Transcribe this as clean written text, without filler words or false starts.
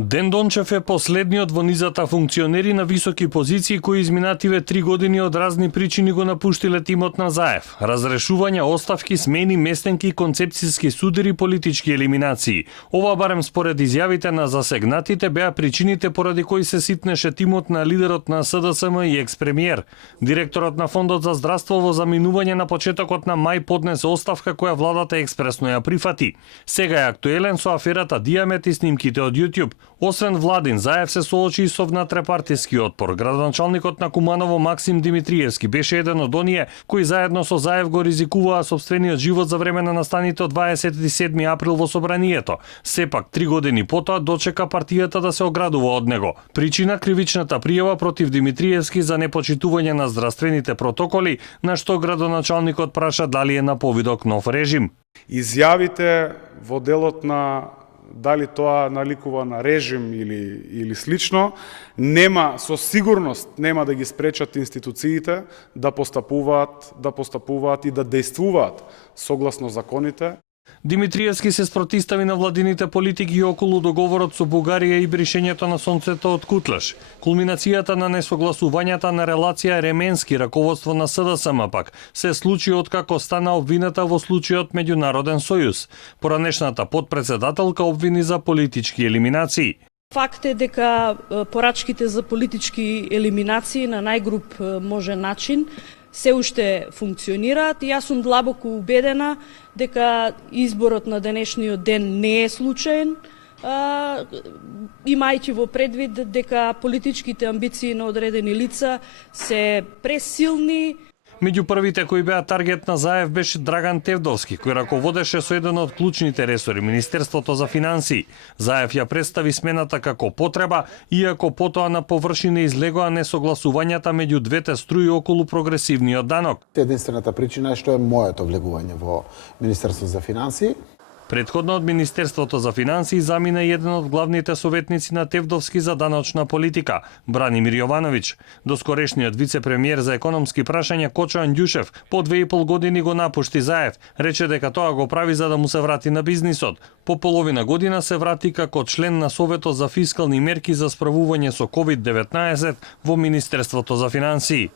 Ден Дончев е последниот во низата функционери на високи позиции кои изминативе 3 години од разни причини го напуштиле тимот на Заев. Разрешувања, оставки, смени, местенки, концепцијски судири, политички елиминации. Ова барем според изјавите на засегнатите беа причините поради кои се ситнеше тимот на лидерот на СДСМ и екс-премиер. Директорот на Фондот за здравство во заминување на почетокот на мај поднесе оставка која владата експресно ја прифати. Сега е актуелен со аферата Диамет и снимките од YouTube. Освен Владин, Заев се соочи и со внатрепартиски отпор. Градоначалникот на Куманово Максим Димитриевски беше еден од оние кои заедно со Заев го ризикуваа сопствениот живот за време на настаните од 27 април во собранието. Сепак 3 години потоа дочека партијата да се оградува од него. Причина кривичната пријава против Димитриевски за непочитување на здравствените протоколи, на што градоначалникот праша дали е на повидок нов режим. Изјавите во делот на дали тоа наликува на режим или слично, со сигурност нема да ги спречат институциите да постапуваат и да дејствуваат согласно законите. Димитриевски се спротистави на владините политики околу договорот со Бугарија и бришењето на сонцето од Кутлеш. Кулминацијата на несогласувањата на релација Ременски раководство на СДСМ пак се случи откако стана обвината во случајот Меѓународен сојуз. Поранешната подпредседателка обвини за политички елиминации. Факт е дека порачките за политички елиминации на најгруп можен начин се уште функционираат и јас сум длабоко убедена дека изборот на денешниот ден не е случаен, имајќи во предвид дека политичките амбиции на одредени лица се пресилни. Меѓу првите кои беа таргет на Заев беше Драган Тевдовски, кој раководеше со еден од клучните ресори, Министерството за финансии. Заев ја представи смената како потреба, иако потоа на површина излегоа несогласувањата меѓу двете струи околу прогресивниот данок. Единствената причина е што е моето влегување во Министерството за финансии. Предходно од Министерството за финансии замина еден од главните советници на Тевдовски за даночна политика, Бранимир Јовановиќ. Доскорешниот вице-премиер за економски прашања Кочо Андјушев по 2,5 години го напушти Заев. Рече дека тоа го прави за да му се врати на бизнисот. По половина година се врати како член на Советот за фискални мерки за справување со COVID-19 во Министерството за финансии.